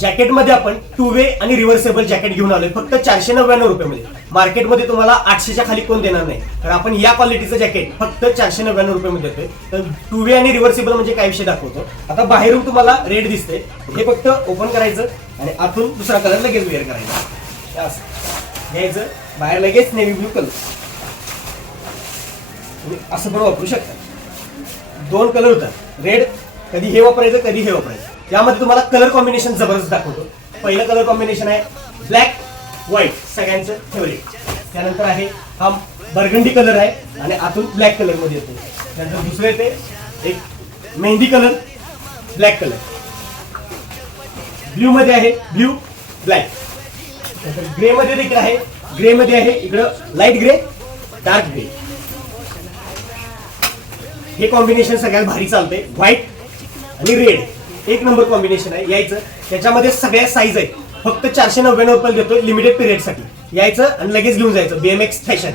जॅकेटमध्ये आपण 2 वे आणि reversible jacket घेऊन आलोय फक्त 499 रुपयामध्ये. मार्केटमध्ये तुम्हाला 800च्या खाली कोण देणार नाही, तर आपण या क्वालिटीचं जॅकेट फक्त 499 रुपयामध्ये देतोय. तर 2 वे आणि रिव्हर्सेबल म्हणजे काय विषय दाखवतो. आता बाहेरून तुम्हाला रेड दिसते, हे फक्त ओपन करायचं आणि आतून दुसरा कलर लगेच वेअर करायचा. असं घ्यायचं, बाहेर लगेच नेव्ही ब्लू कलर. तुम्ही असं पण वापरू शकता. 2 कलर होतात, रेड कधी हे वापरायचं कधी हे वापरायचं. यामध्ये तुम्हाला कलर कॉम्बिनेशन जबरदस्त दाखवतो. पहिलं कलर कॉम्बिनेशन आहे ब्लॅक व्हाईट, सगळ्यांचं फेवरेट. त्यानंतर आहे हा बर्गंडी कलर आहे आणि आतून ब्लॅक कलर मध्ये येतो. त्यानंतर दुसरं येते एक mehndi colour, black colour. Blue मध्ये आहे ब्ल्यू ब्लॅक. त्यानंतर ग्रे मध्ये देखील आहे, ग्रे मध्ये आहे इकडं लाईट ग्रे डार्क ग्रे. हे कॉम्बिनेशन सगळ्यात भारी चालते. व्हाईट आणि रेड एक नंबर कॉम्बिनेशन आहे. यायचं त्याच्यामध्ये सगळ्या साईज आहेत. फक्त 499 रुपये देतोय लिमिटेड पिरियड साठी. यायचं आणि लगेच घेऊन जायचं. BMX fashion.